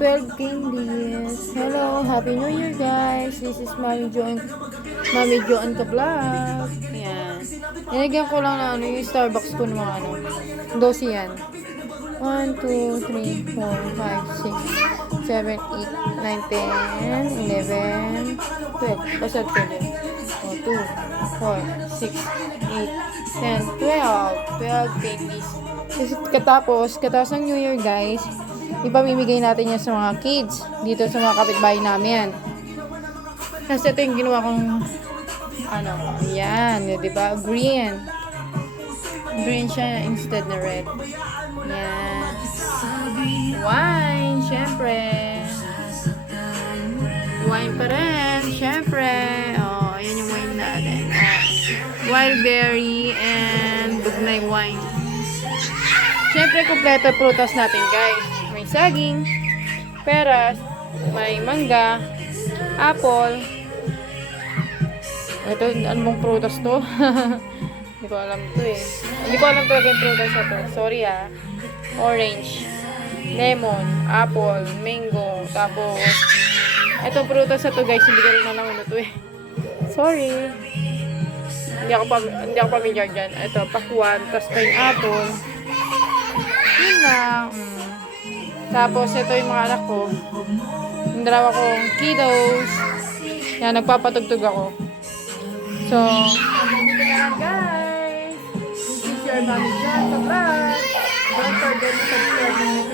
12 candies. Hello, Happy New Year guys. This is Mami Joan ka vlog. Yan. Nilagyan ko lang na yung Starbucks ko ng mga 12 yan. 1, 2, 3, 4, 5, 6, 7, 8, 9, 10, 11, 12. Basta 12 yan. 2, 4, 6, 8, 10, 12 candies. Kasi katapos ng New Year guys, ipamimigay natin yan sa mga kids dito sa mga kapitbahay namin. Kasi ito yung ginawa kong yan, di ba? Green siya instead na red. Yan. Wine, syempre. Wine pa rin, syempre. Oh, ayan yung wine natin. Wild berry and dugnay wine. Syempre, kompleto prutas natin, guys. May saging, peras, may mangga, apple. Ito, ano bang prutas to? Hindi ko alam to eh. Hindi ko alam talaga yung prutas na to. Sorry ah. Orange, lemon, apple, mango, tapos itong prutas na to guys, hindi ko rin alam ano to eh. Sorry. Hindi ako familiar dyan. Ito, pakwan, tapos pineapple. Yun lang. Tapos, ito yung mga anak ko. Yung dalawa kong kiddos. Yan, nagpapatugtog ako. So, dito na lang guys. This is your Mami Joan. Bye-bye. Don't forget to subscribe